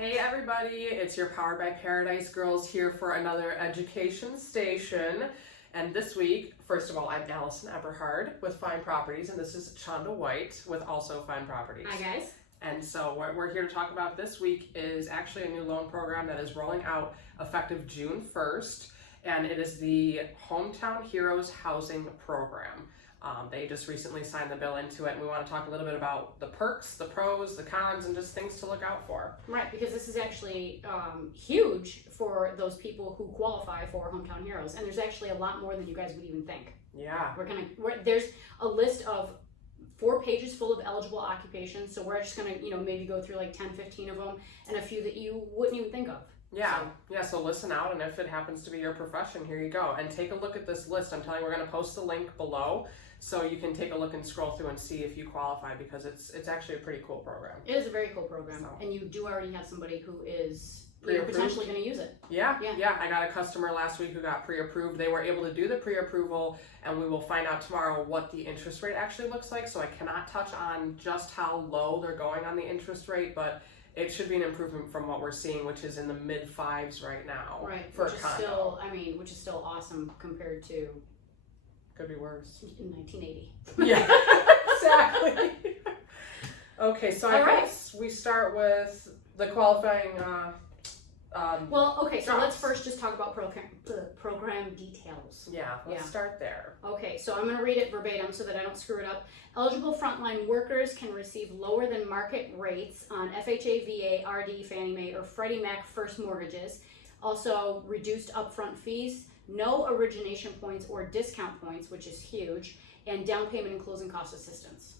Hey everybody, it's your Powered by Paradise girls here for another education station. And this week, first of all, I'm Allison Eberhard with Fine Properties, and this is Chanda White with also Fine Properties. Hi guys. And so what we're here to talk about this week is actually a new loan program that is rolling out effective June 1st, and it is the Hometown Heroes Housing Program. They just recently signed the bill into it, and we want to talk a little bit about the perks, the pros, the cons, and just things to look out for. Right, because this is actually huge for those people who qualify for Hometown Heroes, and there's actually a lot more than you guys would even think. Yeah. There's a list of 4 pages full of eligible occupations, so we're just gonna, maybe go through like 10, 15 of them, and a few that you wouldn't even think of. So listen out, and if it happens to be your profession, here you go. And take a look at this list. I'm telling you, we're going to post the link below so you can take a look and scroll through and see if you qualify, because it's actually a pretty cool program. It is a very cool program, and you do already have somebody who is potentially going to use it. Yeah. I got a customer last week who got pre-approved. They were able to do the pre-approval, and we will find out tomorrow what the interest rate actually looks like. So I cannot touch on just how low they're going on the interest rate, but it should be an improvement from what we're seeing, which is in the mid-5s right now. Right, for which a is condo. which is still awesome compared to Could be worse. in 1980. Yeah, exactly. Okay, so I guess we start with the qualifying. So let's first just talk about program details. Yeah, let's start there. Okay, so I'm going to read it verbatim so that I don't screw it up. Eligible frontline workers can receive lower than market rates on FHA, VA, RD, Fannie Mae, or Freddie Mac first mortgages. Also, reduced upfront fees, no origination points or discount points, which is huge, and down payment and closing cost assistance.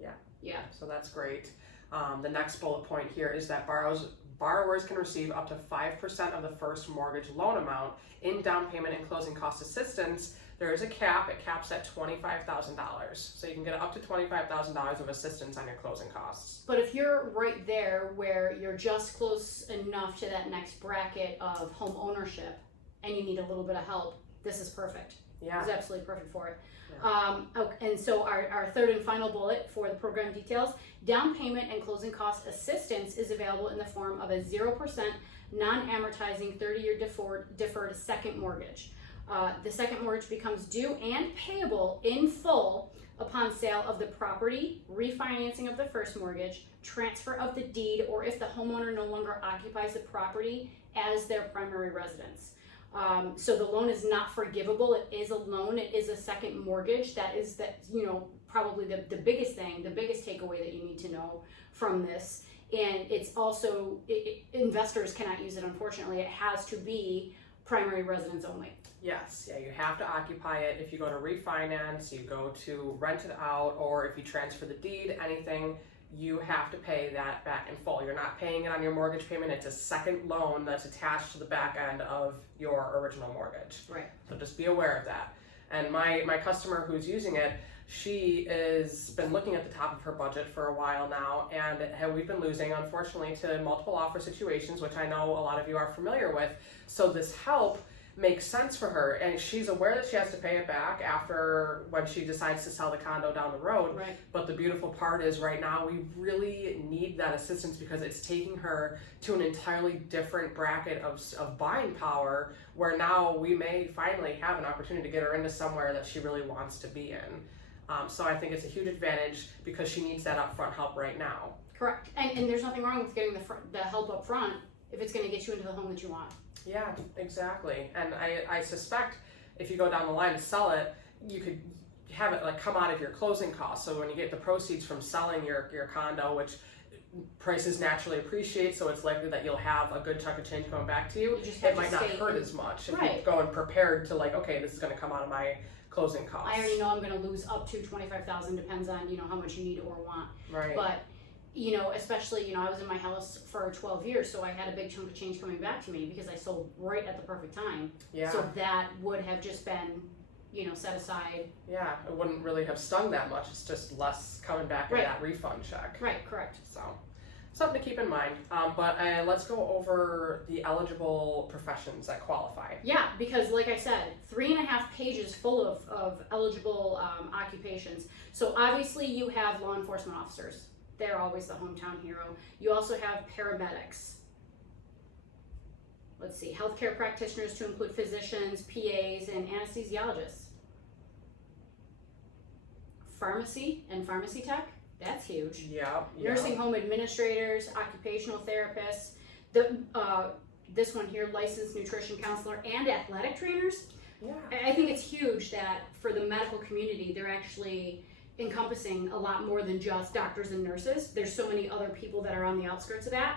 Yeah. So that's great. The next bullet point here is that borrowers can receive up to 5% of the first mortgage loan amount in down payment and closing cost assistance. There is a cap. It caps at $25,000. So you can get up to $25,000 of assistance on your closing costs. But if you're right there where you're just close enough to that next bracket of home ownership and you need a little bit of help, this is perfect. Yeah. It's absolutely perfect for it. Yeah. And so our third and final bullet for the program details, down payment and closing cost assistance is available in the form of a 0% non-amortizing 30-year deferred second mortgage. The second mortgage becomes due and payable in full upon sale of the property, refinancing of the first mortgage, transfer of the deed, or if the homeowner no longer occupies the property as their primary residence. So the loan is not forgivable. It is a loan. It is a second mortgage. Probably the biggest thing, the biggest takeaway that you need to know from this. And it's also, investors cannot use it, unfortunately. It has to be primary residence only. Yes, you have to occupy it. If you go to refinance, you go to rent it out, or if you transfer the deed, anything, you have to pay that back in full. You're not paying it on your mortgage payment. It's a second loan that's attached to the back end of your original mortgage. Right. So just be aware of that. And my customer who's using it, she has been looking at the top of her budget for a while now, and we've been losing, unfortunately, to multiple offer situations, which I know a lot of you are familiar with. So this help makes sense for her, and she's aware that she has to pay it back after when she decides to sell the condo down the road. Right. But the beautiful part is right now we really need that assistance because it's taking her to an entirely different bracket of buying power, where now we may finally have an opportunity to get her into somewhere that she really wants to be in. So I think it's a huge advantage because she needs that upfront help right now. Correct. And there's nothing wrong with getting the help up front if it's going to get you into the home that you want. Yeah, exactly. And I suspect if you go down the line to sell it, you could have it come out of your closing costs. So when you get the proceeds from selling your condo, which prices naturally appreciate, so it's likely that you'll have a good chunk of change coming back to you. It might not hurt as much if you go and prepared to okay, this is going to come out of my closing costs. I already know I'm going to lose up to $25,000, depends on how much you need or want. Right. But especially, I was in my house for 12 years, so I had a big chunk of change coming back to me because I sold right at the perfect time. Yeah. So that would have just been, set aside. Yeah, it wouldn't really have stung that much. It's just less coming back in that refund check. Right, correct. So something to keep in mind. But let's go over the eligible professions that qualify. Yeah, because like I said, 3.5 pages full of eligible occupations. So obviously you have law enforcement officers. They're always the hometown hero. You also have paramedics. let's see, healthcare practitioners to include physicians, PAs, and anesthesiologists. Pharmacy and pharmacy tech, that's huge. Yeah. Nursing home administrators, occupational therapists, this one here, licensed nutrition counselor and athletic trainers. Yeah. I think it's huge that for the medical community, they're actually encompassing a lot more than just doctors and nurses. There's so many other people that are on the outskirts of that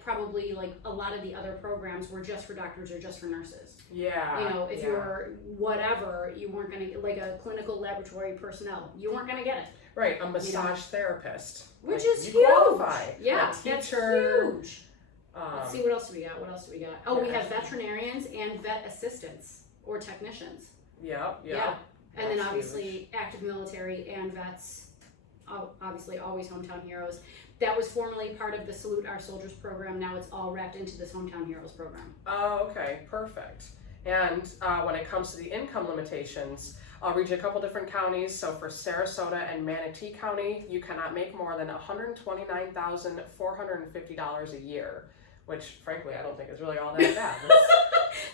probably like a lot of the other programs were just for doctors or just for nurses. Yeah. You know, if you're whatever, you weren't going to get like a clinical laboratory personnel, you weren't going to get it. Right, a massage therapist. Which like, is you huge. Qualify. Yeah, a that's teacher. huge. Let's see, what else do we got? Oh, we yeah. have veterinarians and vet assistants or technicians. Yeah. And then That's obviously huge. active military and vets, obviously always hometown heroes. That was formerly part of the Salute Our Soldiers program. Now it's all wrapped into this Hometown Heroes program. Oh, okay, perfect. And when it comes to the income limitations, I'll read you a couple different counties. So for Sarasota and Manatee County, you cannot make more than $129,450 a year, which frankly I don't think is really all that bad.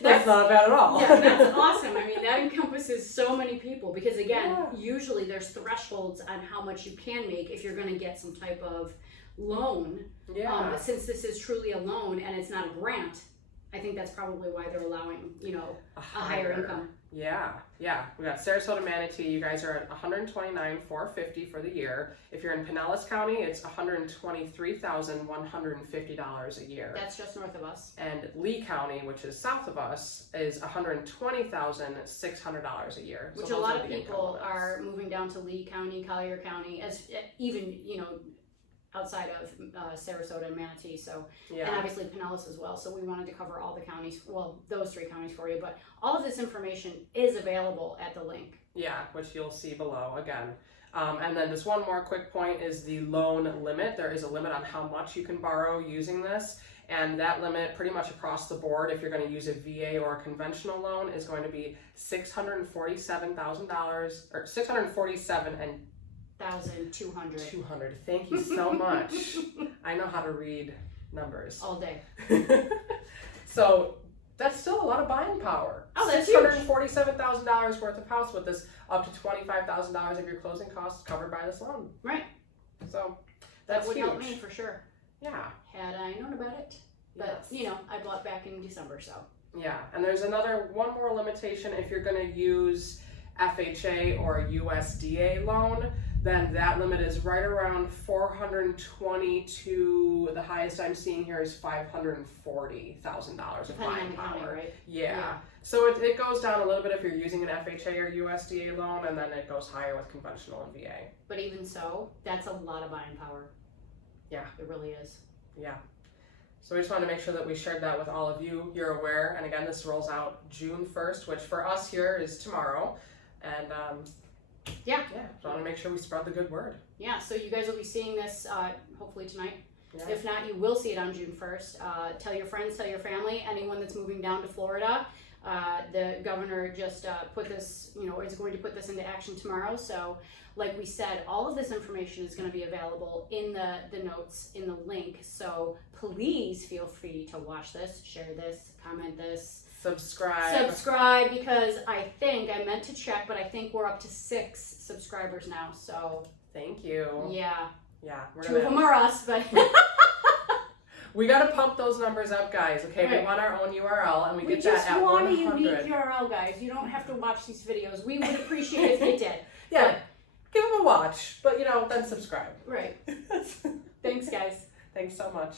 That's not bad at all. Yeah, that's awesome. I mean, that encompasses so many people because again, usually there's thresholds on how much you can make if you're going to get some type of loan. Yeah. Since this is truly a loan and it's not a grant, I think that's probably why they're allowing, you know, a higher income. Yeah. We got Sarasota, Manatee. You guys are at $129,450 for the year. If you're in Pinellas County, it's $123,150 a year. That's just north of us. And Lee County, which is south of us, is $120,600 a year. Which So a lot those of the people income are moving down to Lee County, Collier County, as even, you know, outside of Sarasota and Manatee, so, limits. and obviously Pinellas as well, so we wanted to cover all the counties, well, those 3 counties for you, but all of this information is available at the link. Yeah, which you'll see below again. And then just one more quick point is the loan limit. There is a limit on how much you can borrow using this, and that limit pretty much across the board, if you're going to use a VA or a conventional loan, is going to be $647,000 or $647,200. 200. Thank you so much. I know how to read numbers All day. So that's still a lot of buying power. Oh, that's huge. $647,000 worth of house with this up to $25,000 of your closing costs covered by this loan. Right. So That that's would huge. help me for sure. Yeah. Had I known about it. But, you know, I bought back in December, so. Yeah, and there's one more limitation. If you're going to use FHA or a USDA loan, then that limit is right around 420 to the highest I'm seeing here is $540,000 of buying Depending on the county, power. right? Yeah. So it goes down a little bit if you're using an FHA or USDA loan, and then it goes higher with conventional and VA. But even so, that's a lot of buying power. Yeah. It really is. Yeah. So we just wanted to make sure that we shared that with all of you. You're aware, and again, this rolls out June 1st, which for us here is tomorrow. And so I want to make sure we spread the good word. Yeah, so you guys will be seeing this hopefully tonight. Yeah. If not, you will see it on June 1st. Tell your friends, tell your family, anyone that's moving down to Florida. The governor just put this, you know, is going to put this into action tomorrow. So like we said, all of this information is going to be available in the notes, in the link. So please feel free to watch this, share this, comment this. Subscribe, because I meant to check, but I think we're up to 6 subscribers now. So thank you. Yeah. We're 2 of them are us, but we got to pump those numbers up, guys. Okay, right. We want our own URL, and we get just that at want 100. a unique URL, guys. You don't have to watch these videos. We would appreciate if you did. Yeah, give them a watch, but then subscribe. Right. Thanks, guys. Thanks so much.